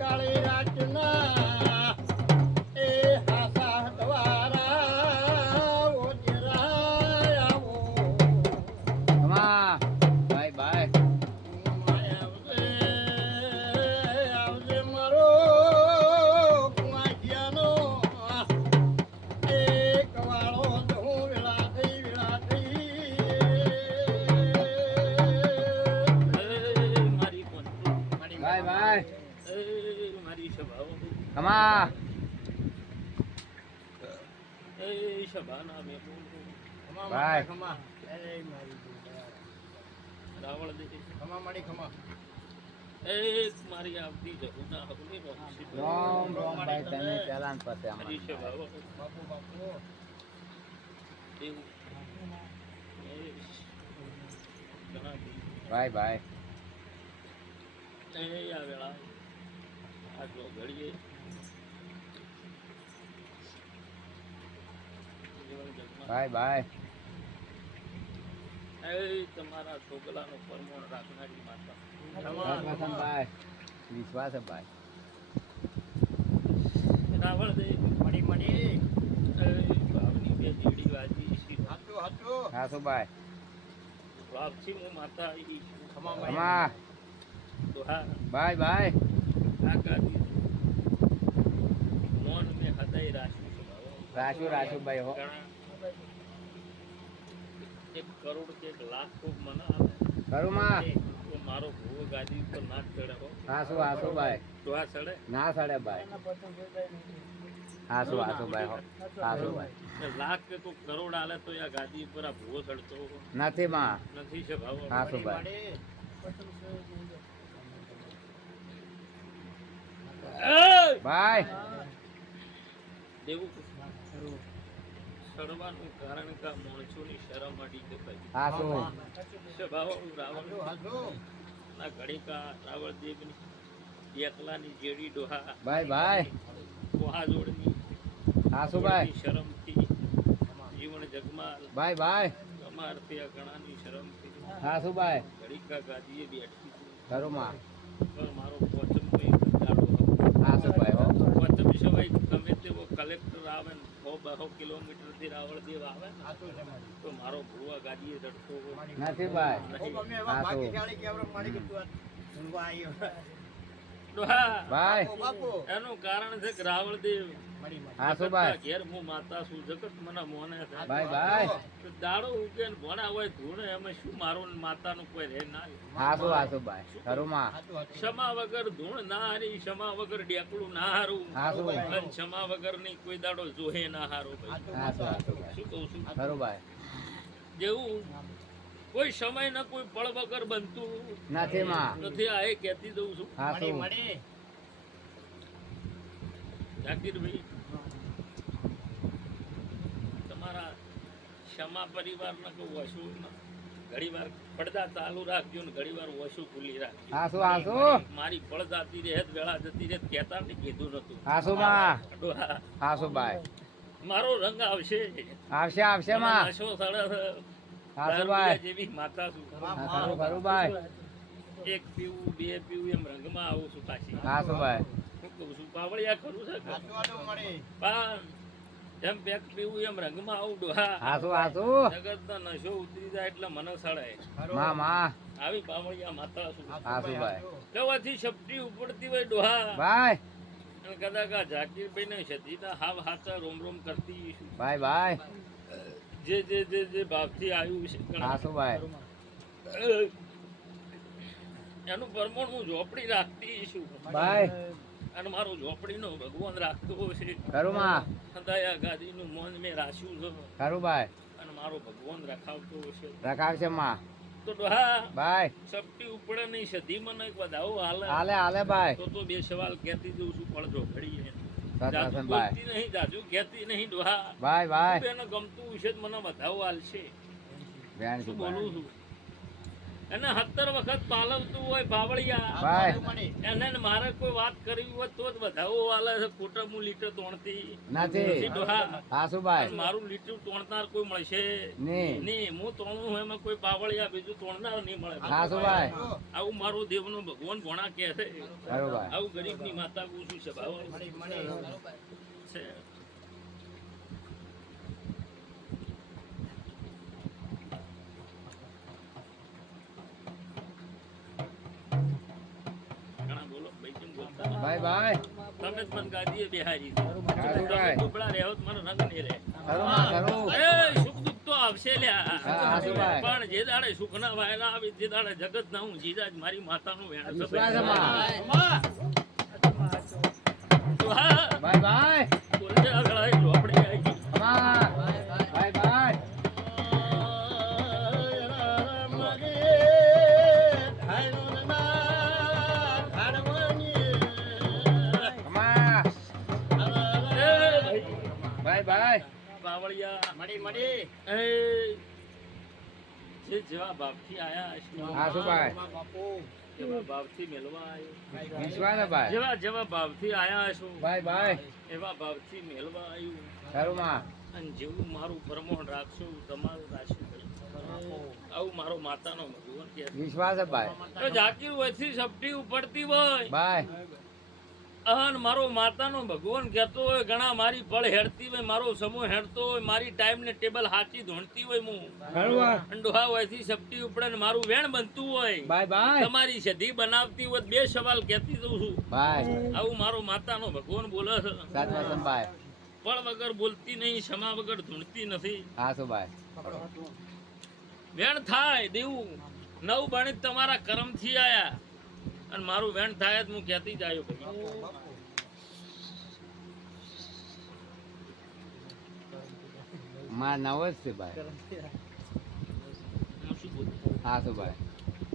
காலை હવની રોક્ષી રોમ રોમ ભાઈ તને ચાલાન પાસે બાય એ આ વેળા આટલો ઘડીએ જીવન જગમાં બાય બાય. એ તમારા છોકરાનો પરમોણ રાખનારી માતા. બાય. વિશ્વાસ છે રાવળ દે મળી મળી. ભાવની બે જીવડી વાજી શી હાચું હાચું. હાસુ બાય. ભાવથી હું માતા આવી છું ખમા. તો હા. Bye bye. આ ગાદી મોન મેં હૃદય ભાવો. રાશુ રાશુ ભાઈ હો. એક કરોડ કે એક લાખ કોક મને આવે કરું માં મારો ભૂવો ગાદી ઉપર ના ચડે હાસુ હાસુ ભાઈ. તો ચડે? ના સડે ભાઈ. હાસુ હાસુ ભાઈ હાસુ ભાઈ. લાખ કે કોઈ કરોડ આલે તો આ ગાદી ઉપર આ ભૂવો ચડતો નથી માં. નથી છે ભાવો. હાસુ મળી ભાઈ. દેવું સડવાનું કારણ કે માણસોની શરમ અડી કે હાસુ છે ભાવો રાવણ હાચું હાચું ના ઘડીકા રાવળ દેવની એકલાની જેડી ડોહા ભાઈ ભાઈ. કોહા જોડની હાસુ ભાઈ? શરમથી જીવન જગમાં ભાઈ ભાઈ. અમાર ત્યાં ઘણાની શરમથી. હાસુ ભાઈ? ઘડીકા ગાદીએ બેઠી. હતી. માં પણ મારો પોચમ કોઈ હા. હાસુ ભાઈ હો. પોચમ સિવાય ગમે તેવો કલેક્ટર આવે ને સો બસો કિલોમીટરથી રાવળ દેવ આવે. તો મારો ભૂવા ગાદીએ ચડતો નથી ભાઈ. એનું કારણ છે કે રાવળ દેવ મળી મળી હાસુ જગતના ભાઈ ઘેર હું માતા છું જગત મને મોને દાડો ઉગે ને ભણા હોય ધૂણે એમાં શું મારું ને માતાનું કોઈ રહે ના? ભાઈ માં ક્ષમા વગર ધૂણ ના હારી ક્ષમા વગર ડેકડું ના હારું. અને ક્ષમા વગરની કોઈ દાડો જોહે ના હારો ભાઈ. શું કહું છું? ભાઈ જેવું કોઈ સમય ના કોઈ પળ વગર બનતું નથી માં. નથી આ એ કહેતી દઉં છું. હાસુ મળી ઝાકીરભાઈ તમારા ક્ષમા પરિવારના કોઈ વસુ ઘણી વાર પડદા ચાલુ રાખજો ને ઘણી વાર વસુ ખુલી રાખજો. હાસુ હાસુ મારી પળ જાતી રહે વેળા જતી રહેત કહેતા ને કીધું નતું હાસુ માં? હાસુ ભાઈ? મારો રંગ આવશે. આવશે આવશે માં. નશો સડે હાસુ જેવી માતા છું હા, ખરું ખરું એક પીવું બે પીવું એમ રંગમાં આવું છું પાછી. હાસુ હું કહું છું પાવડિયા ખરું છે કે? હાચું હાચું મળી. પણ જેમ પેક પીવું એમ રંગમાં આવું ડોહા હાસુ હાસુ જગતનો નશો ઉતરી જાય એટલે મને સળે ખરું. માં માં. આવી પાવળિયા માતા છું. ભાઈ. જવાથી શપટી ઉપડતી હોય ડોહા. ભાઈ. અને કદાચ આ ઝાકીરભાઈ ને સતીના હાવ હાચા રોમ રોમ કરતી ભાઈ બાય જે જે જે જે ભાવથી આવ્યું છે. એનું પરમણ હું ઝોપડી રાખતી છું. ભાઈ. અને મારો ઝોપડીનો ભગવાન રાખતો છે. કરું માં. સદાયા ગાદીનું મન મેં રાખ્યું છે. કરું ભાઈ. અને મારો ભગવાન રખાવતો છે. રખાવશે માં. તો હા. ભાઈ. સપટી ઉપડે નહીં સધી મને એક વધાવો હાલે. હાલે હાલે ભાઈ. તો તો બે સવાલ કહેતી જઉં છું પણ ઝોપડી ભાઈ નહીં જાજુ કહેતી નહીં ડોહા. બાય એને ગમતું વિશે મને વધાવો હાલશે છે શું બોલું છું? અને સત્તર વખત પાલવતું હોય ભાવળિયા એને મારે કોઈ વાત કરવી હોય તો જ વધાવો વાલે છે ખોટા હું લીટર તોણતી. નથી. હાસુભાઈ મારું લીટર તોણનાર કોઈ મળશે? નહીં હું તોણું હોય એમાં કોઈ બાવળિયા બીજું તોણનાર નહીં મળે. હાસુભાઈ આવું મારું દેવનો ભગવાન ભોણા કહે છે. આવું આવું ગરીબની માતા પૂછું છે ભાવ છે. ભાઈ ભાઈ તમે જ મને ગાદીએ બેહારી છે. સારું તમે ભાઈ. તો મને રંગ નહીં રહે. એ, સુખ દુઃખ તો આવશે લ્યા. પણ જે દાડે સુખના વાયલા આવે જે દાડે જગતના હું જીજાજ મારી માતાનું વેણ છે ભાઈ. માં. તો હા, ભાઈ ભાઈ બોલજે આગળ આવી, લોપડી આવી બાવળિયા, મણી મણી એ, જે જેવા ભાવથી આયા હશે, બાપુ એવા ભાવથી મેળવા આવ્યો. વિશ્વાસ જેવા જેવા ભાવથી આયા હશો. ભાઈ ભાઈ. એવા ભાવથી મેળવા આવ્યું ખરું માં અને જેવું મારું ભ્રમણ રાખશો તમારું રાશિ આવું મારો માતાનો ભગવાન કહે વિશ્વાસ ભાઈ. તો જાકીર વયથી સપટી ઉપડતી હોય? ભાઈ. અહન મારો માતાનો ભગવાન કહેતો હોય ઘણા મારી પળ હેડતી હોય મારો સમૂહ હેડતો હોય મારી ટાઈમ ને ટેબલ હાચી ધોણતી હોય હું ખરું અને ડોહા સપટી ઉપડે ને મારું વેણ બનતું હોય. તમારી સધી બનાવતી હોય બે સવાલ કહેતી દઉં છું આવું મારો માતાનો ભગવાન બોલે છે. પળ વગર બોલતી નહીં ક્ષમા વગર ધૂણતી નથી. વેણ થાય દેવું. નવ ભણિત તમારા કર્મથી આયા. અને મારું વેણ થાય જ હું કહેતી જ આવ્યો ભાઈ. માં નવ જ છે ભાઈ. હું શું બોલું? હાસુભાઈ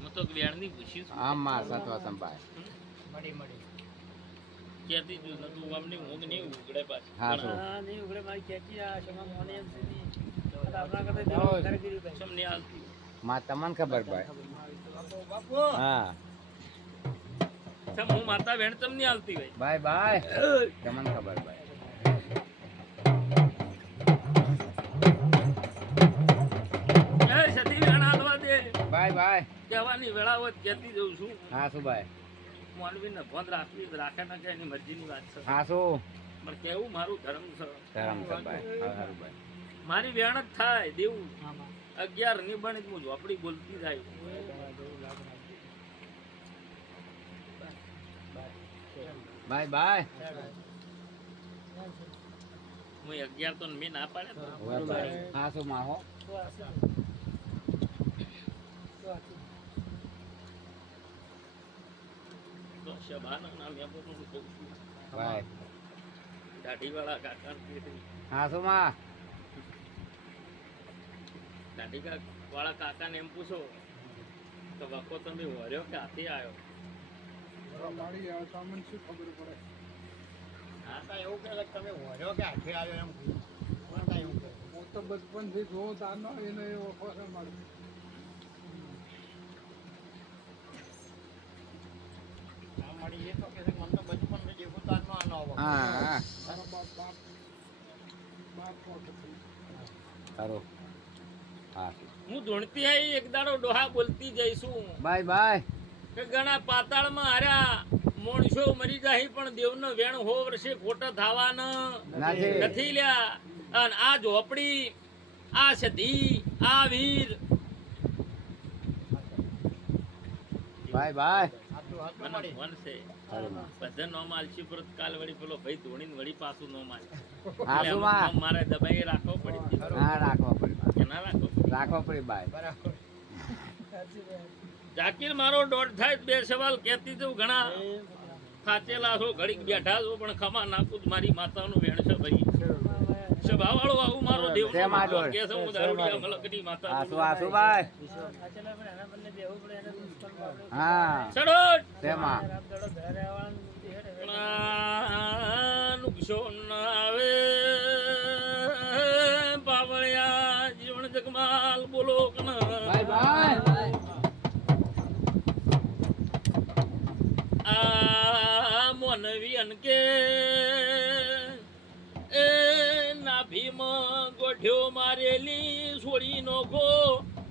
હું તો વેણની છું. હા માં સાતવા સંભાઈ મળી મળી. કહેતી જ નતું અમને ઊંઘ નહીં ઉગડે પાછી. હાસુ સમ નહીં હાલતી માં તમને ખબર ભાઈ. હા ભાઈ ભાઈ ભાઈ તમને ખબર ભાઈ? એ સતી વેણ હાલવા દે. ભાઈ ભાઈ કહેવાની વેળા હોય તો કહેતી જઉં છું. હાસુભાઈ મોનવીને ભોંદ રાખવી રાખે ના કે એની મરજીની વાત છે. પણ કેવું મારું ધર્મ છે? ધરમ ભાઈ હા મારી વેણ જ થાય દેવું. અગિયારની બને હું ઝોપડી બોલતી જાય. ભાઈ બાય. હું અગિયાર તો મેં ના પાડે હા શું માહો હો દાઢીવાળા કાકા ને હાસુ માં દાઢી વાળા કાકાને એમ પૂછો તો વખો તમે વર્યો કે હાથી આવ્યો આ તો તમે હાથે આ તો એવું કે આ મળી એ તો કે છે, મને તો બચપનથી જેવું તારનો આવો. હા. હા હા હું ધૂણતી એક દાડો ડોહા બોલતી જઈશું. ભાઈ ભાઈ કે ઘણા પાતાળમાં હાર્યા મોણસો મરી જાય પણ દેવનો વેણ હો વર્ષે ખોટા થવાના નથી. લ્યા. અને આ ઝોપડી આ સધી આ વીર. ભાઈ ભાઈ હાથું હાથું મને મન છે. બધા નોમ આલસી પરત કાલ વળી પેલો ભાઈ ધોણીને વળી પાછું નો આલે. હાસુ એટલે માં આમ મારે દબાઈ રાખવો પડી હા રાખવા પડે ના રાખવો પડે? રાખવા પડે ભાઈ બરાબર. જાકીર મારો દોઢ થાય બે સવાલ કહેતી તું ઘણા થાચેલા છો ઘડીક બેઠા છો પણ ખમા નાખું જ મારી માતાનું વેણ છે ભાઈ. સ્વભાવવાળો આવું મારો દેવ કે છે હું દારૂડિયા માતા હાસુ હાસુ ભાઈ? હા. ચડો શેમાં નુકસાન આવે. બાવળિયા જીવન જગમાલ બોલો કના અન કે એ નાભીમાં ગોઠ્યો મારેલી છોડી નોખો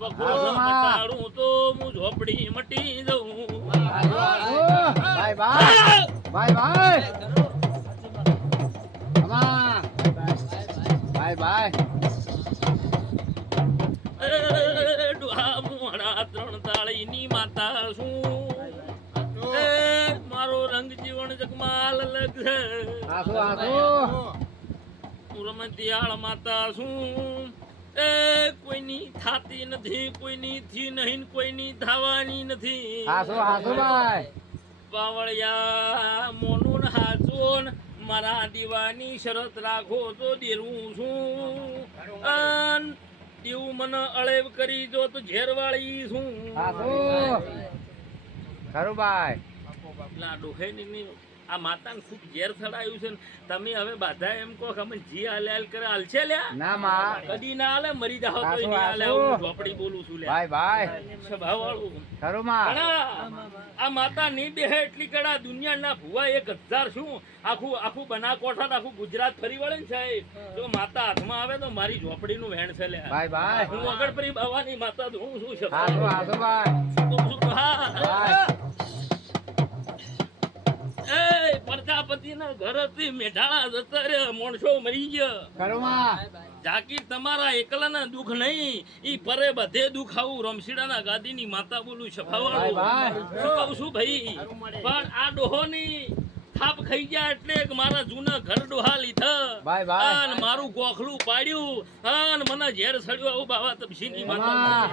વખો મટાડું તો હું ઝોપડી મટી જઉં. Bye bye bye bye bye bye ડોહા ત્રણ તાળીની માતા છું મારો રંગ જીવન જગમાલ અલગ આસો આસો હું માતા છું. એ કોઈની થાતી નથી કોઈની થી નહીં કોઈની ધાવાની નથી. આસો આસો ભાઈ. પાવળિયા મોનું હાચોન મારા દીવાની શરત રાખો તો દેરું છું. અન દેવું મને અળેવ કરી જો તો ઝેરવાળી છું. આસુ ખરું બાય પેલા ની આ માતાને ખૂબ ઝેર ચડાયું છે ને. તમે હવે બધા એમ કહો કે અમે જી હાલે હાલ કરે હાલશે લ્યા? ના માં. કદી ના હાલે મરી જાવ તો નહીં હાલે હું ઝોપડી બોલું છું લ્યા. ભાઈ બાય સ્વભાવવાળું. ખરું માં. આ માતા ની બે એટલી કડા દુનિયાના ભુવા એક હજાર શું? આખું આખું બના ને આખું ગુજરાત ફરી વળે ને સાહેબ. તો માતા હાથમાં આવે તો મારી ઝોપડીનું વેણ છે લ્યા. ભાઈ ભાઈ હું અગડપરી બાવાની માતા હું શું છે? આસુ આસુ મેઢાળા જતા રે માણસો મરી ગયા. ખરું જાકીર તમારા એકલાના દુઃખ નહીં ઈ પરે બધે દુઃખ આવું રમશીડાના ગાદીની માતા બોલું બાય બાય. છપાવાળું શું કહું છું ભાઈ? પણ આ ડોહોની થાપ ખાઈ ગયા એટલે મારા જૂના ઘર ડોહા લીધા. અને મારું ગોખલું પાડ્યું. અને મને ઝેર સડ્યું આવું બાવા તપસીની માતા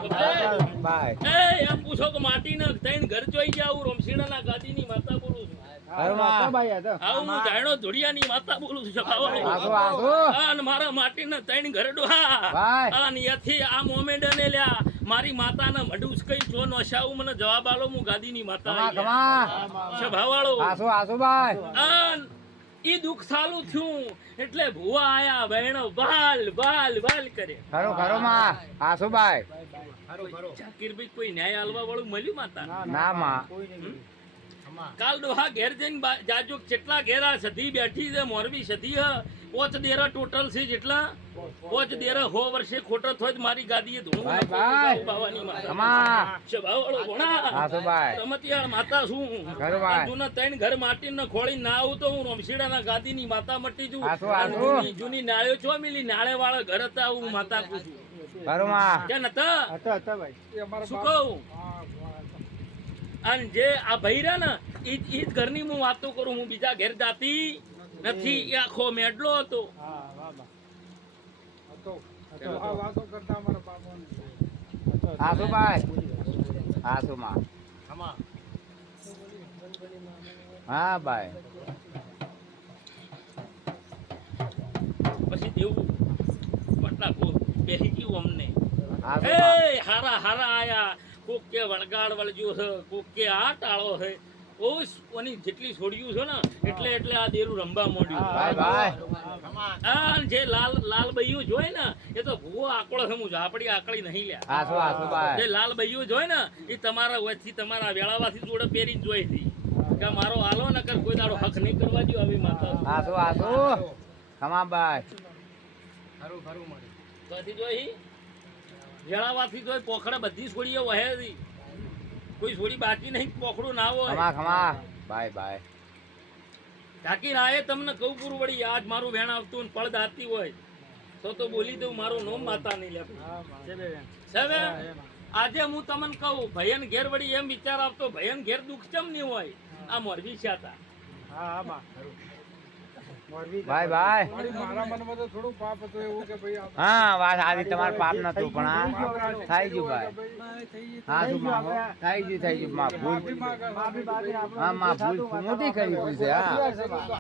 એ એમ પૂછો કે માટીના ત્રણ ઘર જોઈ ગયા ના ગાદી ગાદીની માતા બોલું છું. હું જાણો ધોળિયાની માતા બોલું છું અને મારા માટીના ત્રણ ઘર ડોહા બાય અને એથી આ મોમેડને લ્યા મારી માતાને મઢું કઈ જો નશાવું મને જવાબ આલો હું ગાદીની માતા. આસુ આસુ અન ઈ દુઃખ સાલું થયું એટલે ભુવા આયા બહેણો બાલ બાલ બાલ કરે. ખરો ખરો માં. આસુભાઈ ખરો ખરો જાકીરભાઈ કોઈ ન્યાય આલવા વાળું મળ્યું માતા ના માં. કાલ ડોહા ઘેર જઈને જાજો કેટલા ઘેરા સધી બેઠી છે મોરબી સધી પોચ દેરા ટોટલ છે જેટલા. પોચ દેરા હો વર્ષે ખોટો થોય મારી ગાદીએ બાવાની રમતિયાળ માતા છું જૂના ત્રણ ઘર માટીને ખોળી ના આવું તો હું રમશીડા ના ગાદી ની માતા મટી છું. જૂની નાળ્યો છો મિલી? નાળે વાળા ઘર હતા હું માતા પૂછું. ખરું નતા? હતા હતા ભાઈ. શું કહું? અને જે આ ભૈરા ને ઈ ઈ જ ઘરની હું વાતો કરું હું બીજા ઘેર જાતી નથી. એ આખો મેડલો હતો. હા વાહ વાહ. હતો હતો. આ વાતો કરતા અમારા બાપાને આસુ બાય આસુ માં ખમા હા બાય પછી દેવું. પટલા બેસી ગયું અમને. હારા હારા આયા. કોક કે વળગાડ વળગ્યો છે કોક કે આ ટાળો છે. ઓસ ઓની જેટલી છોડ્યું છે ને એટલે એટલે આ દેરું રંબા મોડ્યું બાય બાય. ખમા આ જે લાલ લાલ બૈયું જોય ને એ તો ભૂવો આકળો સમું છું આપણી આકળી નહીં લ્યા. જે લાલ બૈયું જોય ને એ તમારા વચથી તમારા વેળાવાથી જોડે પહેરીને જોઈ હતી. કે મારો હાલો કર કોઈ દાડો હક નહીં કરવા દો આવી માતા. આસુ આસુ ખમા બાય. ખરું ખરું મળે કથી જોઈ? વેળાવાથી તો પોખડે બધી છોડીઓ વહે હતી કોઈ છોડી બાકી નહીં પોખડું ના હોય ખમા ખમા. Bye bye. ઢાકી રાયે તમને કહું પૂરું વળી આજ મારું વેણ આવતું ને પળ દાતી હોય તો તો બોલી દઉં મારું નોમ માતા નહીં લે સાહેબ આજે હું તમને કહું ભયન ઘેર વળી એમ વિચાર આવતો ભયન ઘેર દુઃખ ચમ નહીં હોય આ મોરબી છે હતા હા હા બા મોરબી બાય બાય મારા મનમાં તો થોડું પાપ હતું એવું કે ભાઈ હા વાત આવી તમારું પાપ નતું પણ હા. થઈ ગયું ભાઈ. હા શું માં થઈ ગયું થઈ ગયું. માફ ભૂલ હા માફ ભૂલ. મોટી કરી ભૂલ છે હા.